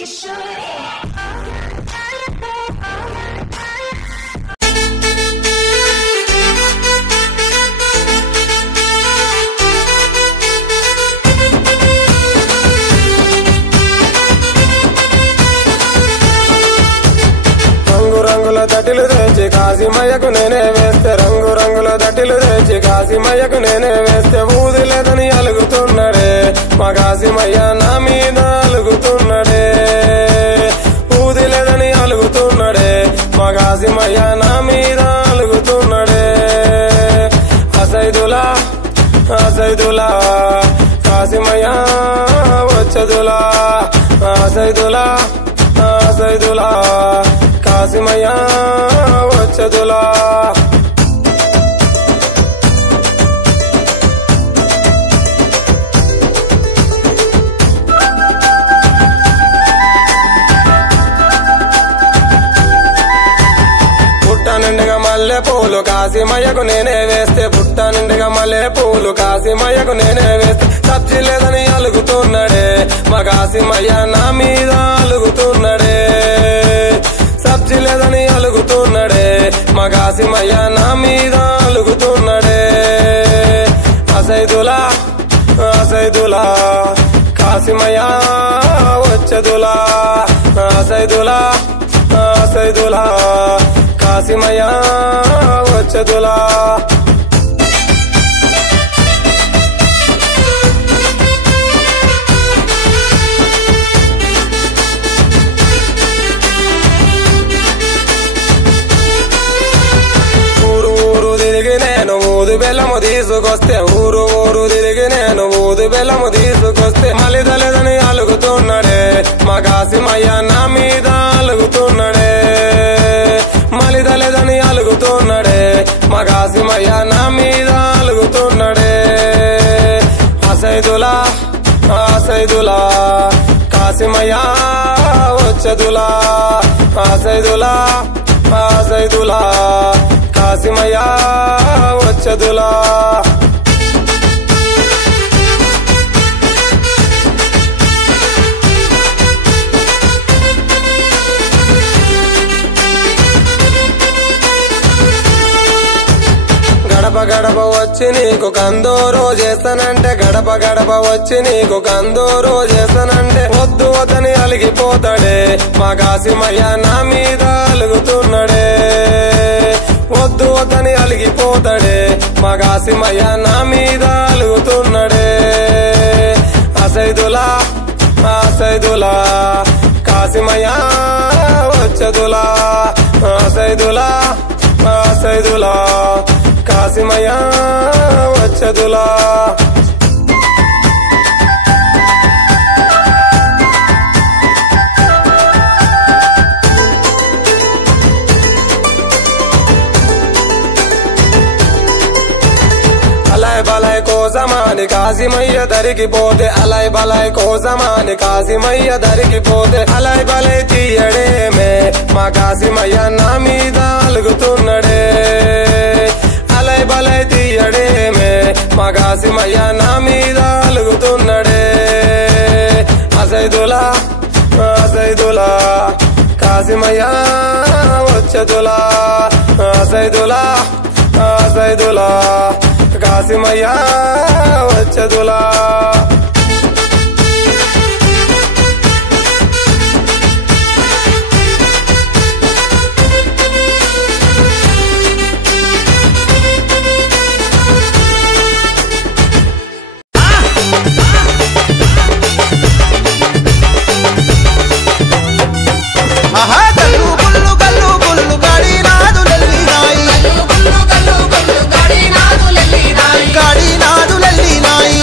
you should. రంగుల తటిలు తెచ్చి కాశీమయ్యకు నేనే వేస్తే రంగు రంగుల తటిలు తెచ్చి కాశీమయ్యకు నేనే వేస్తే ఊది లేదని అలుగుతున్నాడే మా కాశీమయ్య నా మీద అలుగుతున్నాడే ఊది లేదని అలుగుతున్నాడే మా కాశీమయ్య నా మీద అలుగుతున్నాడే అసైదులా అసైదులా కాశీమయ్య వచ్చదులా అసైదులా అసైదులా కాశీమయ్య వచ్చదులా పుట్ట నిండుగా మల్లె పూలు కాశీమయ్యకు నేనే వేస్తే పుట్ట నిండుగా మల్లె పూలు కాశీమయ్యకు నేనే వేస్తే సబ్జీ లేదని అలుగుతున్నాడే మా కాశీమయ్య నా మీద అలుగుతున్నాడే సబ్జీ లేదని అలుగుతున్నాడే మా కాశీమయ్య నా మీద అలుగుతున్నాడే అసైదులా అసైదులా కాశీమయ్య వచ్చదులా అసైదులా అసైదులా కాశీమయ్య వచ్చదులా నేను ఊదు బెల్లము తీసుకొస్తే ఊరు ఊరు తిరిగి నేను ఊదు బెల్లము తీసుకొస్తే మలిదలేదని అలుగుతున్నాడే మా కాశీమయ్య నా మీద అలుగుతున్నాడే మలిదలేదని అలుగుతున్నాడే మా కాశీమయ్య నా మీద అలుగుతున్నాడే అసైదులా అసైదులా కాశీమయ్య వచ్చదులా అసైదులా అసైదులా కాశీమయ్య వచ్చదులా గడప గడప వచ్చి నీకు కందూరు చేస్తానంటే గడప గడప వచ్చి నీకు కందూరు చేస్తానంటే వద్దు వద్దని అలిగిపోతాడే మా కాశీమయ్య నా మీద అలుగుతున్నాడే వద్దు వద్దని అలిగిపోతాడే మా కాశీమయ్య నా మీద అలుగుతున్నాడే అసైదులా అసైదులా కాశీమయ్య వచ్చదులా అసైదులా అసైదులా కాశీమయ్య వచ్చదులా అలై బలై కోసమాని కాశీమయ్య దరికిపోతే అలై బలై కోసమాని కాశీమయ్య దరికిపోతే అలై బలై తీయడేమే మా కాశీమయ్య నా మీద అలుగుతున్నాడే అలై బలై తీయడేమే మా కాశీమయ్య నా మీద అలుగుతున్నాడే అసైదులా అసైదులా కాశీమయ్య వచ్చదులా అసైదులా అసైదులా కాశీమయ్య వచ్చదులా గాడి నాదులెల్లి నాయి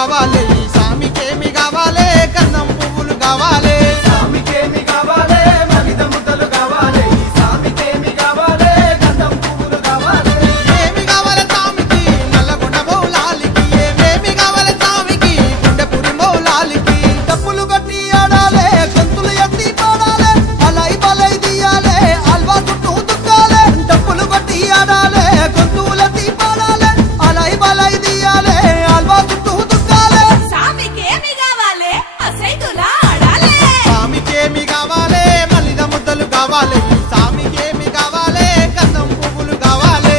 కావాలి ఈ సామికేమి కావాలి గంధం పువ్వులు కావాలి సామికేమి కావాలి మలిద ముద్దలు కావాలి ఈ సామికేమి కావాలి గంధం పువ్వులు కావాలి ఏమి కావాలి సామికి నల్లగొండ మౌలాలికి ఏమేమి కావాలి సామికి గుండెపురి మౌలాలికి డప్పులు కొట్టి ఆడాలి గొంతులు ఎత్తి పాడాలి అలై బలై దియాలి అల్వా చుట్టూ దుక్కాలి డప్పులు కొట్టి ఆడాలి గొంతులు ఎత్తి పాడాలి అలై బలై దియాలి అల్వా చుట్టూ దుక్కాలి సామికేమి కావాలి అసైతులా ఆడాలి సామికేమి కావాలి మలిద ముద్దలు కావాలి ఈ సామికేమి కావాలి గంధం పువ్వులు కావాలి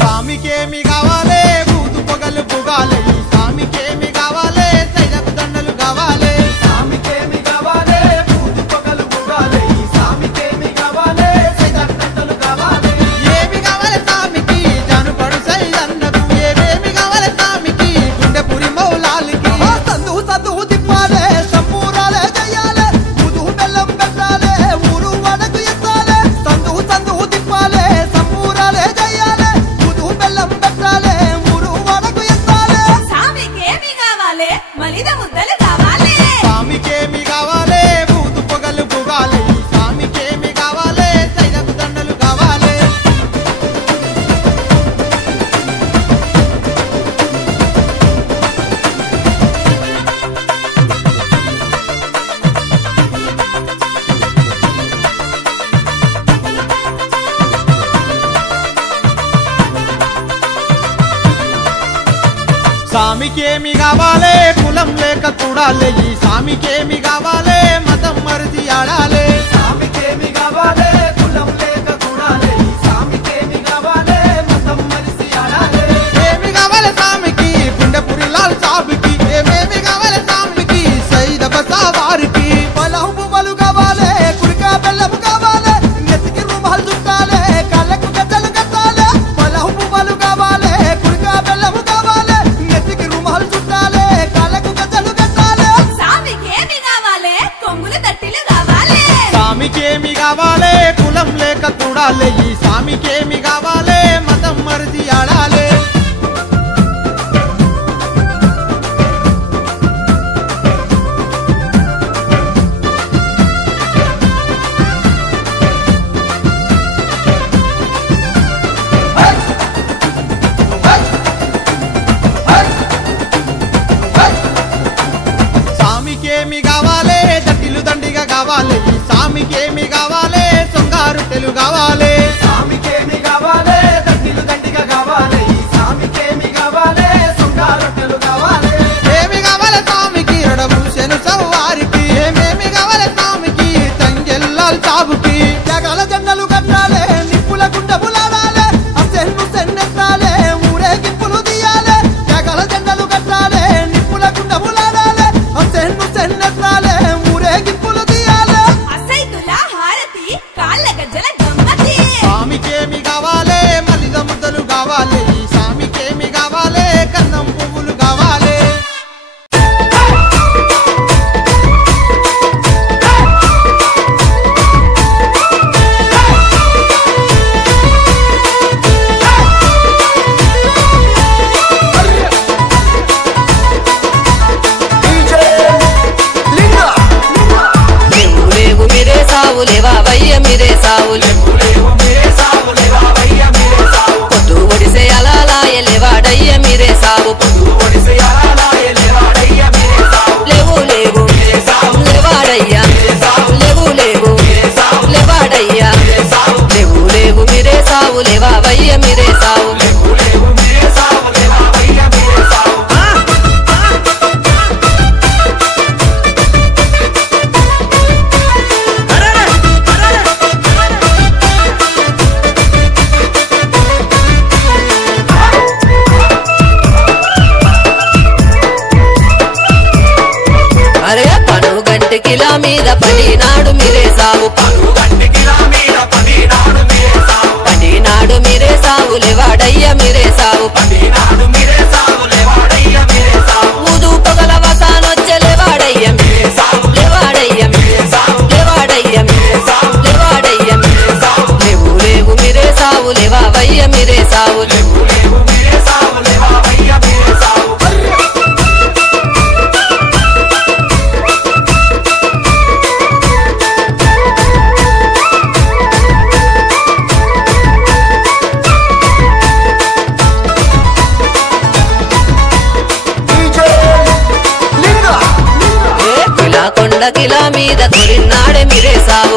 సామికేమి కావాలి బూదు పొగలు పొగాలి ఈ సామికేమి కావాలి సైలకు దండలు కావాలి సామికేమి కావాలి పూది పొగలు పొగాలి ఈ సామికేమి కావాలి సైదండలు కావాలి ఏమి కావాలి సామికి జానుపడు సైదన్నకు ఏమేమి కావాలి సామికి గుండెపురి మౌలాలికి సందు సందు తిప్పాలే సంపూరాలే చెయ్యాలే ముదు బెల్లం పెట్టాలే ఊరు వడకు ఎత్తాలే సందు సందు తిప్పాలే సంపూరాలే చెయ్యాలే ముదు బెల్లం పెట్టాలే ఊరు వడకు ఎత్తాలే సామికేమి కావాలి మలిద ముద్దలు కావాలి సామికేమి కావాలి బూదు పొగలు పొగాలి ఈ సామికేమి కావాలి సైలకు దండలు కావాలి సామికేమి కావాలి కులం లేక చూడాలి ఈ సామికేమి కావాలి మతం మరిది ఆడాలి సామికేమి కావాలి కులం లేక చూడాలి ఈ సామికేమి కావాలి మతం మరిసి ఆడాలి ఏమి కావాలి సామికి గుండెపురి లాల్ సాబికి ఏమేమి కావాలి సామికి సైద బసావారికి పొలం పువ్వులు కావాలి కుడికా బెల్లము కావాలి నెత్తికి రుమాలు చుట్టాలి కళ్ళకు గజ్జలు కట్టాలి పొలం పువ్వులు కావాలి కుడికా బెల్లము కావాలి నెత్తికి రుమాలు చుట్టాలి కళ్ళకు గజ్జలు కట్టాలి సామికేమి కావాలి కొంగులు తట్టిలు కావాలి సామికేమి కావాలి కులం లేక చూడాలి ఈ సామికేమి కావాలి మతం మరిది ఆడాలి సామికేమి కావాలి దట్టిలు దండిగా కావాలి ఈ సామికేమి కావాలి సొంగారు తెలు కావాలి సామికేమి కావాలి దట్టిలు దండిగా కావాలి ఈ సామికేమి కావాలి సొంగారొట్టెలు కావాలి ఏమి కావాలి సామికి రడభూషను సవ్వారికి ఏమేమి కావాలి సామికి తంగెల్లాల్ సాబుకి జగల జెండలు కట్టాలి నిప్పుల గుండెపులాడాలి అసెన్ను సెన్నెత్తాలి ఊరేగింపులు తీయాలి జగల జెండలు కట్టాలి నిప్పుల గుండెపులాడాలి అసెన్ను సెన్నెత్తాలి ఊరేగింపులు తీయాలి అసైతులా హారతి కాళ్ళ గజ్జల గమ్మతి కిలా మీద కొరినాడే మీరే సావు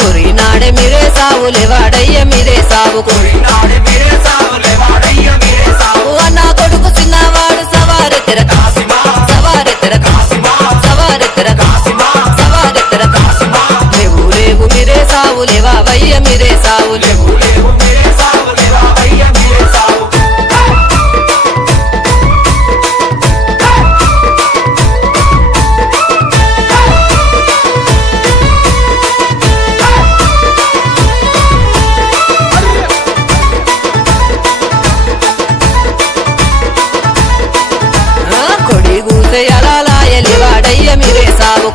కొరినాడే మీరే సావు లేవాడయ్య మీరే సావు అన్న కొడుకు చిన్నవాడు సవారె తెరక సవారె తెరక సవారె తెరక సవారె తెరక లేవు లేవు మీరే సావు లేవావయ్య మీరే సావు లేవు లేవాడయ్య మీరే సావు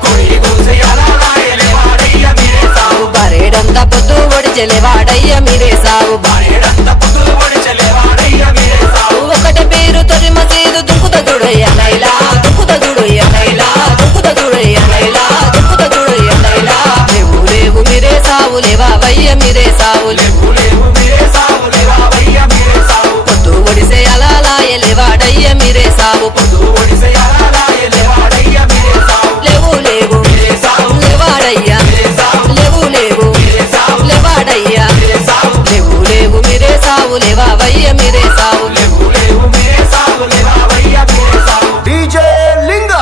బరేడంతా పొద్దు ఒడిచెలేవాడయ్య మీరే సావు ఒకటి పేరు తొలి మసీదు దుక్కుత చూడయ్య లైలా దుక్కుత చూడయ్య లైలా దుక్కుత చూడయ్య లైలా దుక్కుత చూడయ్య లైలా లేవు లేవు మీరే సావు లేవావయ్య మీరే సావు పొద్దు ఒడిసే అలాలాయ లేవాడయ్య మీరే సావు లేవు లేవు లేవాడయ్యా లేవు లేవు లేవాడయ్యా లేవు లేవు మీరే సావు లేవావయ్య మీరే సావు DJ Linga.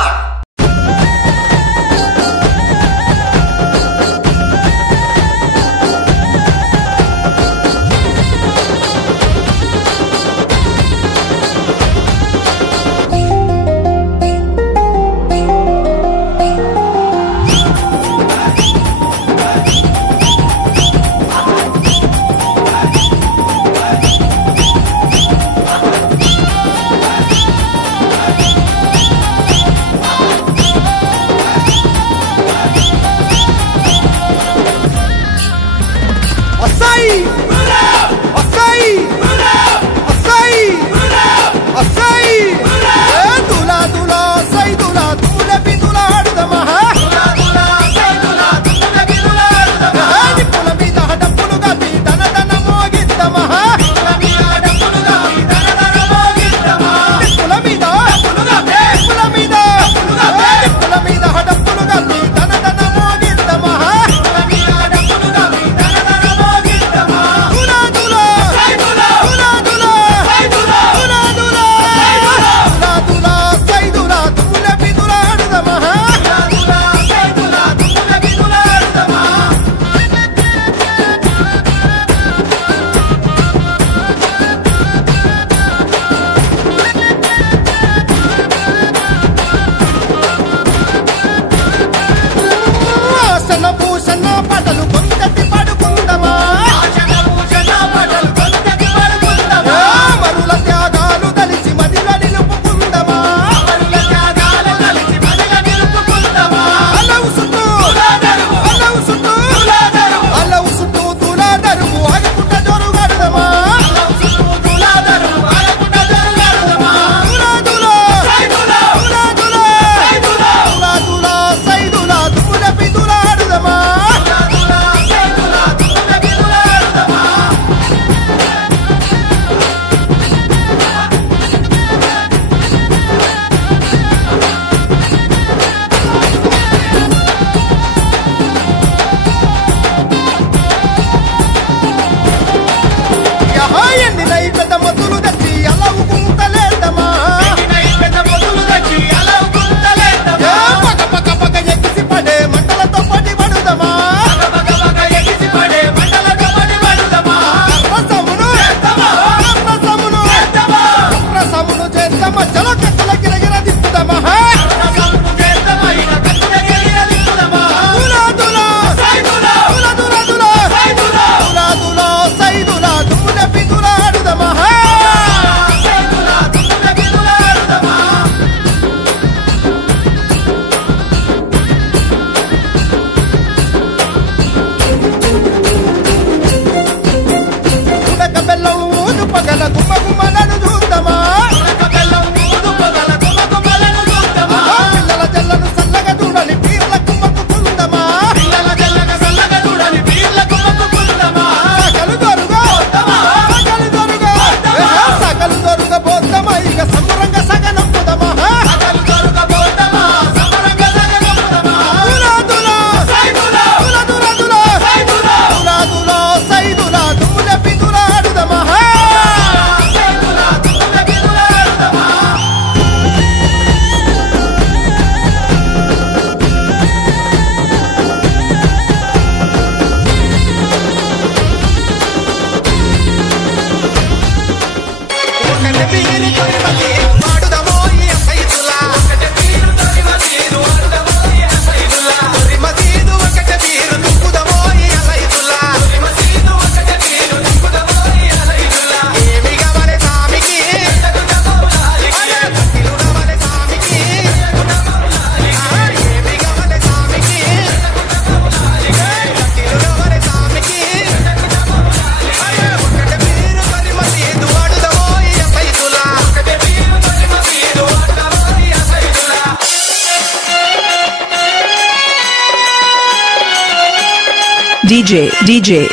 DJ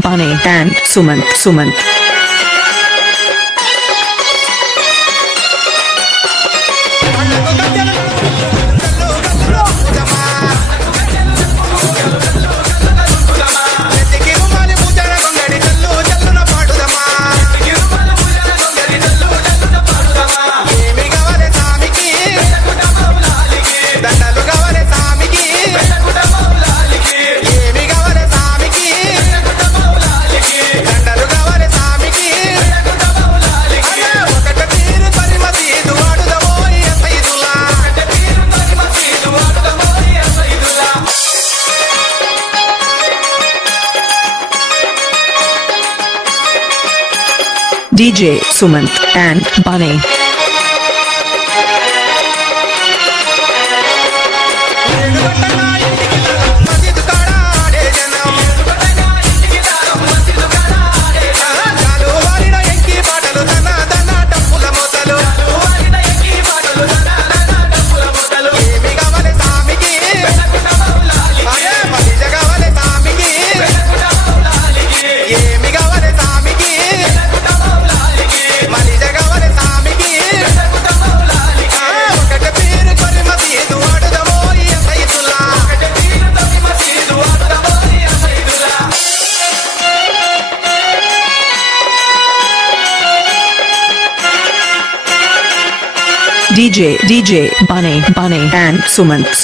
Bunny and Sumant. DJ Sumant and Bunny. DJ Bunny and Sumant.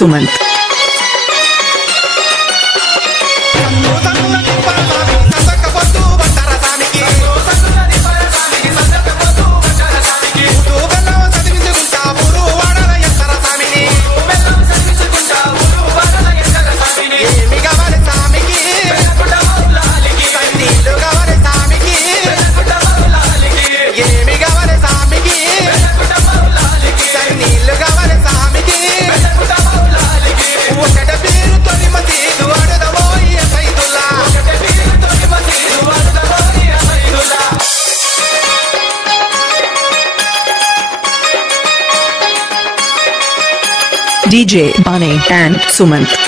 DJ Bunny and Sumant.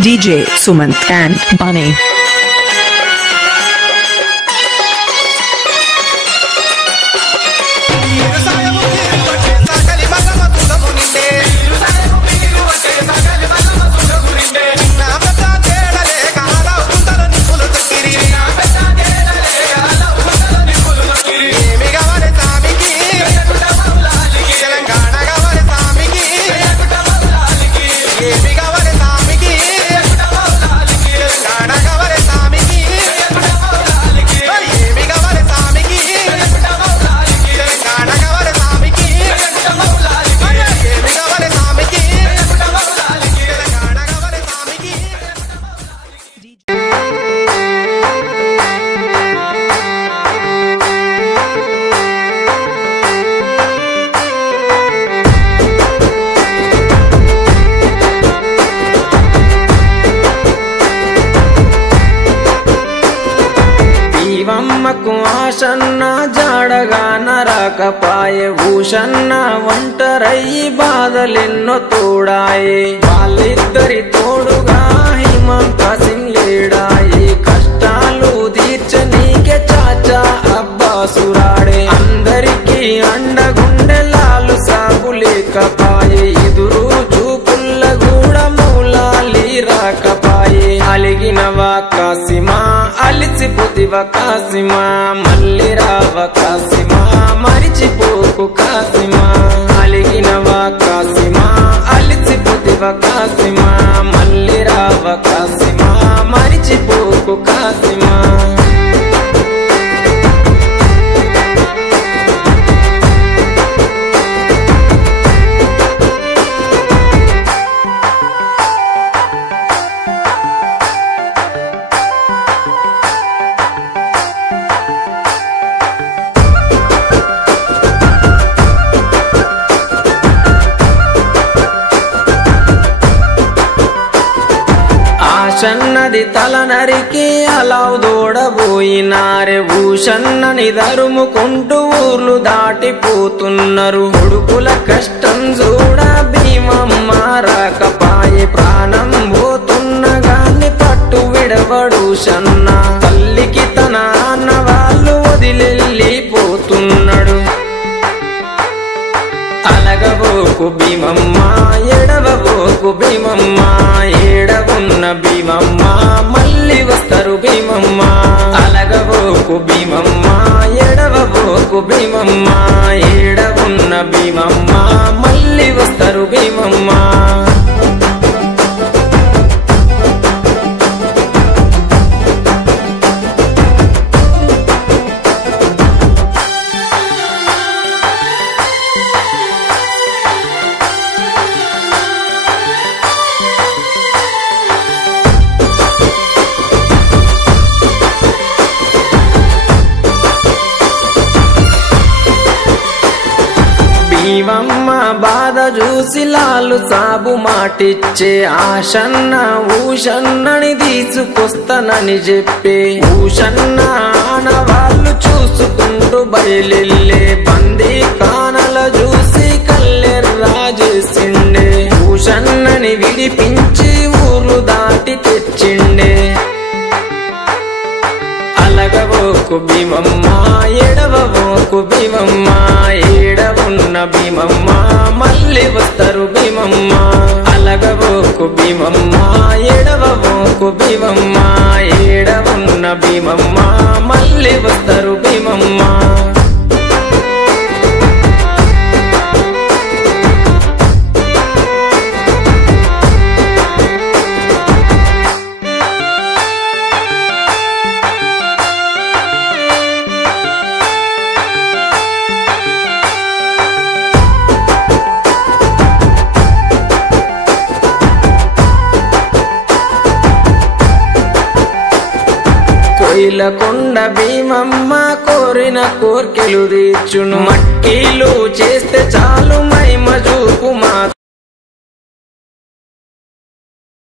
DJ Sumant and Bunny. Nada భీమమ్మకు Ashanna జాడగా నరకపాయే Ushanna ఒంటరయ్యి బాధలెన్నో తోడాయే వాళ్ళిద్దరి తోడుగా హిమంత సింలేడాయి కష్టాలు తీర్చనీకే చాచా అబ్బాసురాడే అందరికీ అండగుండెలాలు సాగు లేకపాయే ఎదురు చూపుల్ల కూడా మూలాలి రాకపాయే అలిగినవా కాసిమా అలిసిపోతివా కాసిమా మళ్ళీ రావ కాసిమా మరిచిపోకు కాసిమా అలిగినవా కాసిమా అలిసిపోతివా కాసిమా మళ్ళీ రావ కాసిమా మరిచిపోకు కాసిమా ఆశన్నది తల నరికి అలావు దూడబోయినారే ఊషన్నని దరుముకుంటూ ఊర్లు దాటిపోతున్నారు కొడుకుల కష్టం చూడ భీమమ్మ రాకపాయే ప్రాణం పోతున్న గాని పట్టు విడవడు షన్న తల్లికి తన అన్న వాళ్ళు వదిలెళ్ళిపోతున్నాడు అలగబోకు భీమమ్మ ఎడవబోకు భీమమ్మ ఏడవున్న భీమమ్మ మళ్ళీ వస్తారు భీమమ్మ అలగబోకు భీమమ్మ ఎడవబోకు భీమమ్మ ఏడవున్న భీమమ్మ మళ్ళీ వస్తారు భీమమ్మ భీమమ్మ బాధ చూసి లాలు సాబు మాటిచ్చే ఆశన్న ఊషన్నని తీసుకొస్తానని చెప్పే ఊషన్న ఆనవాళ్ళు చూసుకుంటూ బయలెళ్ళే బందీ కానల చూసి కల్లెర్రా చేసిండే ఊషన్నని విడిపించి ఊరు దాటి తెచ్చిండే అలగబోకు భీమమ్మ ఎడవబోకు భీమమ్మ ఏడవున్న భీమమ్మ మళ్ళీ వస్తారు భీమమ్మ అలగబోకు భీమమ్మ ఎడవబోకు భీమమ్మ ఏడవున్న భీమమ్మ మళ్ళీ వస్తారు భీమమ్మ కొండ భీమమ్మ కోరిన కోర్కెలు తీర్చును మట్టిలు చేస్తే చాలు